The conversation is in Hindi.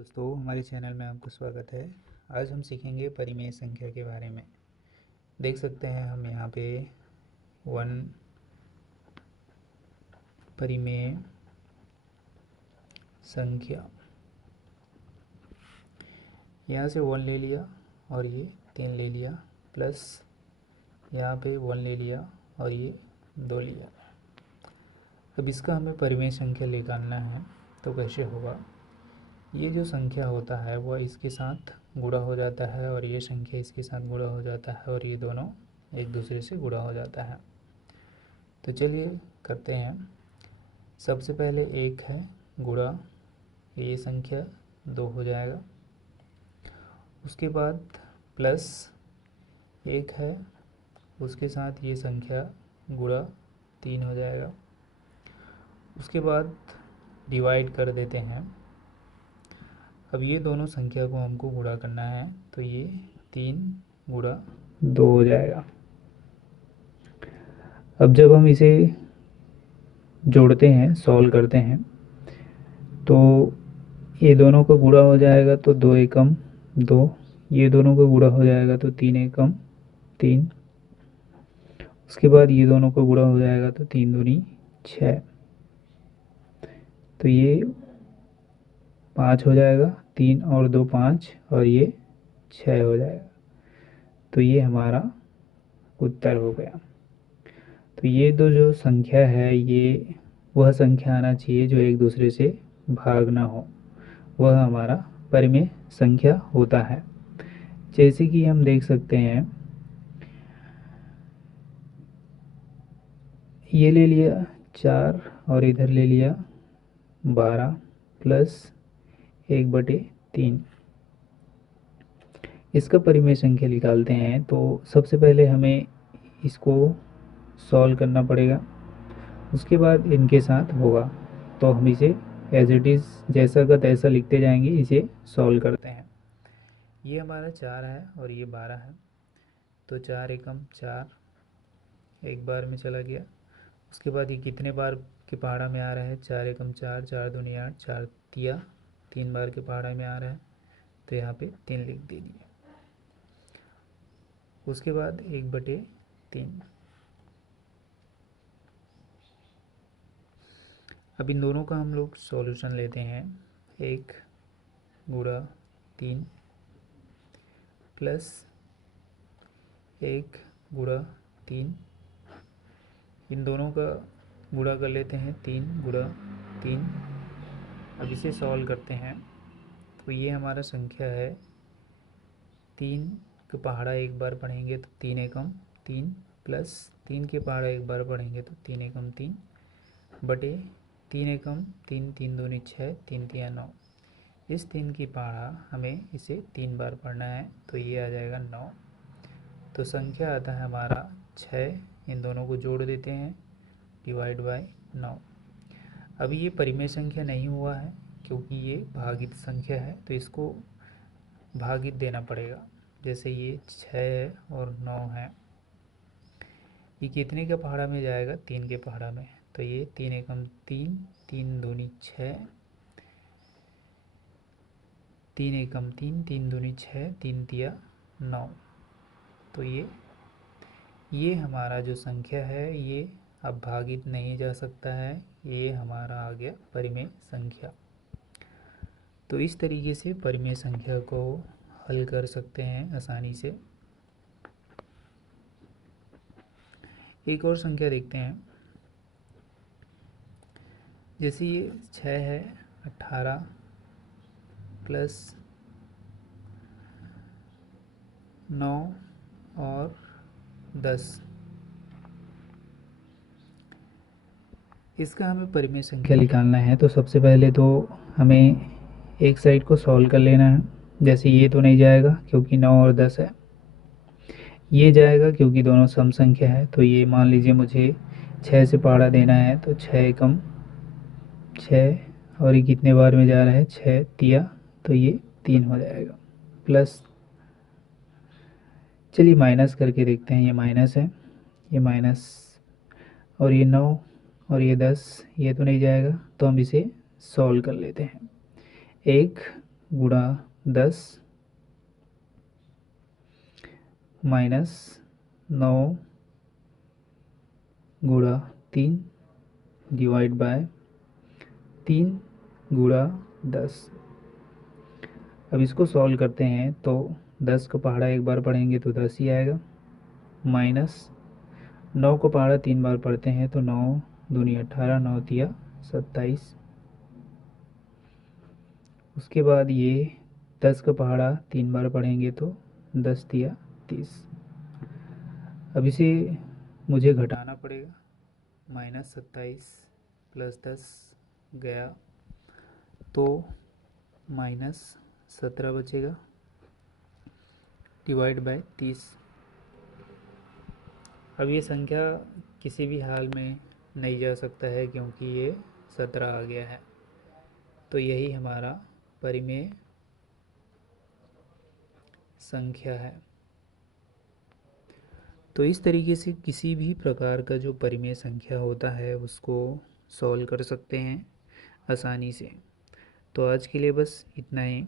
दोस्तों, हमारे चैनल में आपका स्वागत है। आज हम सीखेंगे परिमेय संख्या के बारे में। देख सकते हैं हम यहाँ पे 1 परिमेय संख्या, यहाँ से 1 ले लिया और ये 3 ले लिया, प्लस यहाँ पे 1 ले लिया और ये 2 लिया। अब इसका हमें परिमेय संख्या निकालना है, तो कैसे होगा? ये जो संख्या होता है वह इसके साथ गुणा हो जाता है और ये संख्या इसके साथ गुणा हो जाता है और ये दोनों एक दूसरे से गुणा हो जाता है। तो चलिए करते हैं। सबसे पहले 1 है गुणा ये संख्या 2 हो जाएगा। उसके बाद प्लस 1 है, उसके साथ ये संख्या गुणा 3 हो जाएगा। उसके बाद डिवाइड कर देते हैं। अब ये दोनों संख्या को हमको गुणा करना है, तो ये 3 गुणा 2 हो जाएगा। अब जब हम इसे जोड़ते हैं, सॉल्व करते हैं, तो ये दोनों का गुणा हो जाएगा तो 2 एकम 2, ये दोनों का गुणा हो जाएगा तो 3 एकम 3। उसके बाद ये दोनों का गुणा हो जाएगा तो 3 दूनी 6, तो ये 5 हो जाएगा। 3 और 2 5 और ये 6 हो जाएगा। तो ये हमारा उत्तर हो गया। तो ये दो जो संख्या है, ये वह संख्या आना चाहिए जो एक दूसरे से भाग ना हो, वह हमारा परिमेय संख्या होता है। जैसे कि हम देख सकते हैं, ये ले लिया 4 और इधर ले लिया 12 प्लस 1/3। इसका परिमेय संख्या निकालते हैं, तो सबसे पहले हमें इसको सॉल्व करना पड़ेगा, उसके बाद इनके साथ होगा। तो हम इसे एज इट इज़ जैसा का तैसा लिखते जाएंगे। इसे सॉल्व करते हैं। ये हमारा 4 है और ये 12 है, तो 4 एकम 4 एक बार में चला गया। उसके बाद ये कितने बार के पहाड़ा में आ रहा है? 4 एकम 4, 4 दूनी 8, 4 तिया 3 बार के पहाड़ा में आ रहा है, तो यहाँ पे 3 लिख दे दिए। उसके बाद 1/3। अब इन दोनों का हम लोग सॉल्यूशन लेते हैं। 1 गुणा 3 प्लस 1 गुणा 3, इन दोनों का गुणा कर लेते हैं। 3 गुणा 3। अब इसे सॉल्व करते हैं, तो ये हमारा संख्या है 3 के पहाड़ा एक बार पढ़ेंगे तो 3 एकम 3, प्लस 3 के पहाड़ा एक बार पढ़ेंगे तो 3 एकम 3 बटे 3 एकम 3, 3 दूनी 6, 3 तिया 9। इस 3 की पहाड़ा हमें इसे 3 बार पढ़ना है, तो ये आ जाएगा 9। तो संख्या आता है हमारा 6। इन दोनों को जोड़ देते हैं, डिवाइड बाय 9। अभी ये परिमेय संख्या नहीं हुआ है क्योंकि ये भागित संख्या है, तो इसको भागित देना पड़ेगा। जैसे ये 6 है और 9 है, ये कितने के पहाड़ा में जाएगा? 3 के पहाड़ा में। तो ये 3 एकम 3, 3 दूनी 6, 3 एकम 3, 3 दूनी 6, 3 तिया 9। तो ये हमारा जो संख्या है ये अब भागित नहीं जा सकता है, ये हमारा आ गया परिमेय संख्या। तो इस तरीके से परिमेय संख्या को हल कर सकते हैं आसानी से। एक और संख्या देखते हैं। जैसे ये 6 है, 18 प्लस 9 और 10, इसका हमें परिमेय संख्या निकालना है। तो सबसे पहले तो हमें एक साइड को सॉल्व कर लेना है। जैसे ये तो नहीं जाएगा क्योंकि 9 और 10 है, ये जाएगा क्योंकि दोनों सम संख्या है। तो ये मान लीजिए मुझे 6 से पहाड़ा देना है, तो 6 एकम 6 और ये कितने बार में जा रहा है? 6 तिया, तो ये 3 हो जाएगा। प्लस, चलिए माइनस करके देखते हैं। ये माइनस है, ये माइनस, और ये 9 और ये 10, ये तो नहीं जाएगा, तो हम इसे सॉल्व कर लेते हैं। 1 गुणा 10 माइनस 9 गुणा 3 डिवाइड बाय 3 गुणा 10। अब इसको सॉल्व करते हैं तो 10 को पहाड़ा एक बार पढ़ेंगे तो 10 ही आएगा, माइनस 9 को पहाड़ा 3 बार पढ़ते हैं तो 9 दूनी 18, 9 तिया 27। उसके बाद ये 10 का पहाड़ा 3 बार पढ़ेंगे तो 10 तिया 30। अब इसे मुझे घटाना पड़ेगा, माइनस 27 प्लस 10 गया तो माइनस 17 बचेगा डिवाइड बाय 30। अब ये संख्या किसी भी हाल में नहीं जा सकता है क्योंकि ये 17 आ गया है, तो यही हमारा परिमेय संख्या है। तो इस तरीके से किसी भी प्रकार का जो परिमेय संख्या होता है उसको सॉल्व कर सकते हैं आसानी से। तो आज के लिए बस इतना ही।